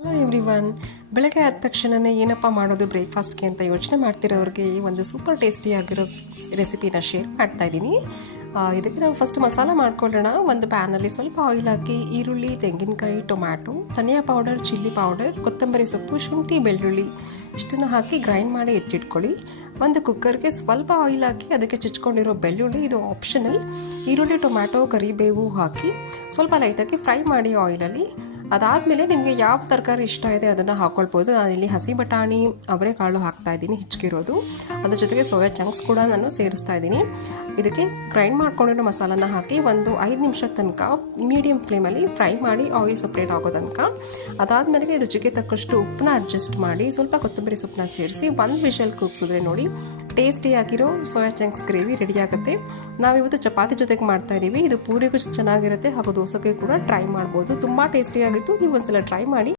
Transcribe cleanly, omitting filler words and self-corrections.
Hello everyone. ಬೆಳಗ್ಗೆ ಆದ ತಕ್ಷಣವೇ ಏನಪ್ಪ ಮಾಡೋದು ಬ್ರೇಕ್ಫಾಸ್ಟ್ಗೆ ಅಂತ ಯೋಚನೆ ಮಾಡ್ತಿರೋರಿಗೆ ಈ ಒಂದು ಸೂಪರ್ ಟೇಸ್ಟಿಯಾಗಿರೋ ರೆಸಿಪಿನ ಶೇರ್ ಮಾಡ್ತಾ ಇದ್ದೀನಿ. ಇದಕ್ಕೆ ನಾವು ಫಸ್ಟ್ ಮಸಾಲ ಮಾಡ್ಕೊಳ್ಳೋಣ. ಒಂದು ಪ್ಯಾನಲ್ಲಿ ಸ್ವಲ್ಪ ಆಯಿಲ್ ಹಾಕಿ ಈರುಳ್ಳಿ, ತೆಂಗಿನಕಾಯಿ, ಟೊಮ್ಯಾಟೊ, ಧನಿಯಾ ಪೌಡರ್, ಚಿಲ್ಲಿ ಪೌಡರ್, ಕೊತ್ತಂಬರಿ ಸೊಪ್ಪು, ಶುಂಠಿ, ಬೆಳ್ಳುಳ್ಳಿ ಇಷ್ಟನ್ನು ಹಾಕಿ ಗ್ರೈಂಡ್ ಮಾಡಿ ಎತ್ತಿಟ್ಕೊಳ್ಳಿ. ಒಂದು ಕುಕ್ಕರ್ಗೆ ಸ್ವಲ್ಪ ಆಯಿಲ್ ಹಾಕಿ ಅದಕ್ಕೆ ಚಿಚ್ಕೊಂಡಿರೋ ಬೆಳ್ಳುಳ್ಳಿ, ಇದು ಆಪ್ಷನಲ್, ಈರುಳ್ಳಿ, ಟೊಮ್ಯಾಟೊ, ಕರಿಬೇವು ಹಾಕಿ ಸ್ವಲ್ಪ ಲೈಟಾಗಿ ಫ್ರೈ ಮಾಡಿ ಆಯಿಲಲ್ಲಿ. ಅದಾದಮೇಲೆ ನಿಮಗೆ ಯಾವ ತರಕಾರಿ ಇಷ್ಟ ಇದೆ ಅದನ್ನು ಹಾಕ್ಕೊಳ್ಬೋದು. ನಾನಿಲ್ಲಿ ಹಸಿ ಬಟಾಣಿ, ಅವರೆಕಾಳು ಹಾಕ್ತಾ ಇದ್ದೀನಿ ಹೆಚ್ಚಿರೋದು. ಅದ್ರ ಜೊತೆಗೆ ಸೋಯಾ ಚಂಕ್ಸ್ ಕೂಡ ನಾನು ಸೇರಿಸ್ತಾ ಇದ್ದೀನಿ. ಇದಕ್ಕೆ ಗ್ರೈಂಡ್ ಮಾಡ್ಕೊಂಡಿರೋ ಮಸಾಲನ ಹಾಕಿ ಒಂದು 5 ನಿಮಿಷದ ತನಕ ಮೀಡಿಯಮ್ ಫ್ಲೇಮಲ್ಲಿ ಫ್ರೈ ಮಾಡಿ ಆಯಿಲ್ ಸಪ್ರೇಟ್ ಆಗೋ ತನಕ. ಅದಾದಮೇಲೆ ರುಚಿಗೆ ತಕ್ಕಷ್ಟು ಉಪ್ಪನ್ನ ಅಡ್ಜಸ್ಟ್ ಮಾಡಿ ಸ್ವಲ್ಪ ಕೊತ್ತಂಬರಿ ಸೊಪ್ಪನ್ನ ಸೇರಿಸಿ 1 ವಿಷಲ್ ಕೂಗಿಸಿದ್ರೆ ನೋಡಿ ಟೇಸ್ಟಿಯಾಗಿರೋ ಸೋಯಾ ಚಂಕ್ಸ್ ಗ್ರೇವಿ ರೆಡಿಯಾಗುತ್ತೆ. ನಾವಿವತ್ತು ಚಪಾತಿ ಜೊತೆಗೆ ಮಾಡ್ತಾ ಇದ್ದೀವಿ. ಇದು ಪೂರಿಗೂ ಚೆನ್ನಾಗಿರುತ್ತೆ ಹಾಗೂ ದೋಸೆಗೆ ಕೂಡ ಟ್ರೈ ಮಾಡ್ಬೋದು. ತುಂಬ ಟೇಸ್ಟಿಯಾಗಿತ್ತು. ನೀವು ಒಂದ್ಸಲ ಟ್ರೈ ಮಾಡಿ.